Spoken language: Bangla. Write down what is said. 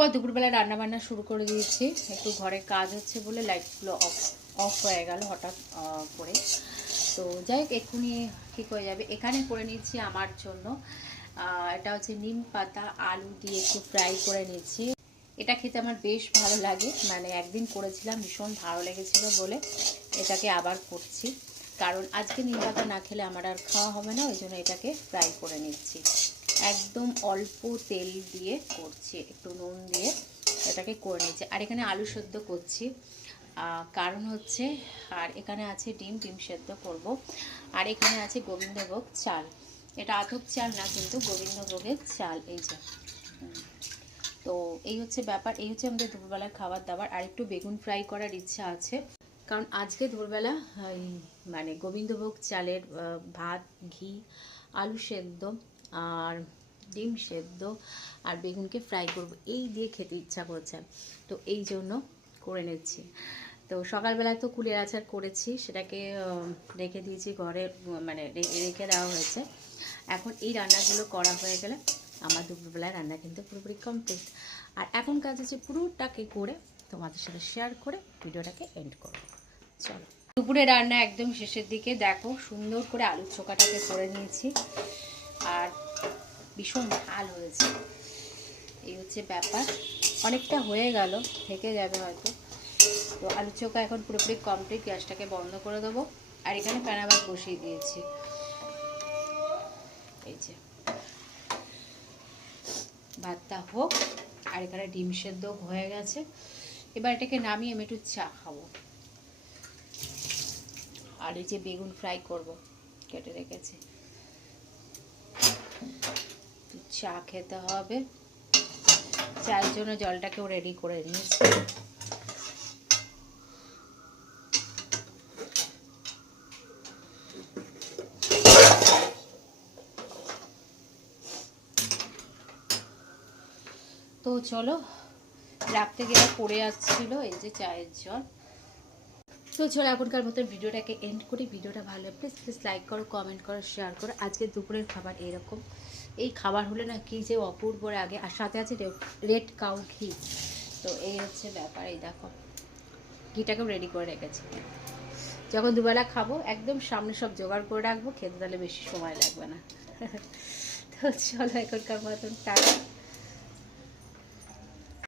এরপর দুপুরবেলা রান্নাবান্না শুরু করে দিয়েছি। একটু ঘরে কাজ হচ্ছে বলে লাইটগুলো অফ হয়ে গেল হঠাৎ করে। তো যাই হোক এক্ষুনি ঠিক হয়ে যাবে। এখানে করে নিচ্ছি আমার জন্য, এটা হচ্ছে নিম পাতা আলু দিয়ে একটু ফ্রাই করে নিচ্ছি। এটা খেতে আমার বেশ ভালো লাগে, মানে একদিন করেছিলাম ভীষণ ভালো লেগেছিল বলে এটাকে আবার করছি। কারণ আজকে নিম পাতা না খেলে আমার আর খাওয়া হবে না, ওই জন্য এটাকে ফ্রাই করে নিচ্ছি। একদম অল্প তেল দিয়ে করছি, একটু নুন দিয়ে এটাকে করে নিচ্ছি। আর এখানে আলু সেদ্ধ করছি, কারণ হচ্ছে আর এখানে আছে ডিম সেদ্ধ করব। আর এখানে আছে গোবিন্দভোগ চাল, এটা আতপ চাল না কিন্তু গোবিন্দভোগের চাল। এই যে তো এই হচ্ছে ব্যাপার, এই হচ্ছে আমাদের দুপুরবেলার খাবার দাবার। আর একটু বেগুন ফ্রাই করার ইচ্ছা আছে, কারণ আজকে দুপুরবেলা মানে গোবিন্দভোগ চালের ভাত, ঘি, আলু সেদ্ধ আর ডিম সেদ্ধ আর বেগুনকে ফ্রাই করব, এই দিয়ে খেতে ইচ্ছা করছে, তো এই জন্য করে নিচ্ছি। তো সকালবেলা তো কুলের আচার করেছি, সেটাকে রেখে দিয়েছি ঘরে, মানে রেখে দেওয়া হয়েছে। এখন এই রান্নাগুলো করা হয়ে গেলে আমার দুপুরবেলায় রান্না কিন্তু পুরোপুরি কমপ্লিট। আর এখন কাজ হচ্ছে পুরোটাকে করে তোমাদের সাথে শেয়ার করে ভিডিওটাকে এন্ড করব। চলো, দুপুরে রান্না একদম শেষের দিকে। দেখো সুন্দর করে আলুর চোখাটাকে করে নিয়েছি, আর ভীষণ ঝাল হয়েছে। এই হচ্ছে ব্যাপার, অনেকটা হয়ে গেল, থেকে যাবে হয়তো। তো আলুর চোখা এখন পুরোপুরি কমপ্লিট, গ্যাসটাকে বন্ধ করে দেবো। আর এখানে প্যান ভাত বসিয়ে দিয়েছি, এই যে ভাতটা হোক। আর এখানে ডিম সেদ্ধ হয়ে গেছে, এবার এটাকে নামিয়ে আমি একটু চা খাবো। আর এই যে বেগুন ফ্রাই করব, কেটে রেখেছি, চা খেতে হবে। চায়ের জন্য জলটাকেও রেডি করে নিয়েছি। তো চলো, রাখতে গেলে পড়ে যাচ্ছিল এই যে চায়ের জল। তো চলো এখনকার মতন ভিডিওটাকে এন্ড করি। ভিডিওটা ভালো প্লিজ লাইক করো, কমেন্ট করো, শেয়ার করো। আজকে দুপুরের খাবার এরকম, এই খাবার হলে না কি যে অপূর্ব আগে। আর সাথে আছে রেড কাউ ঘি। তো এই হচ্ছে ব্যাপার, এই দেখো ঘিটাকেও রেডি করে রেখেছি। যখন দুবেলা খাবো একদম সামনে সব জোগাড় করে রাখবো, খেতে তাহলে বেশি সময় লাগবে না। তো চলো এখনকার মতন টাটা।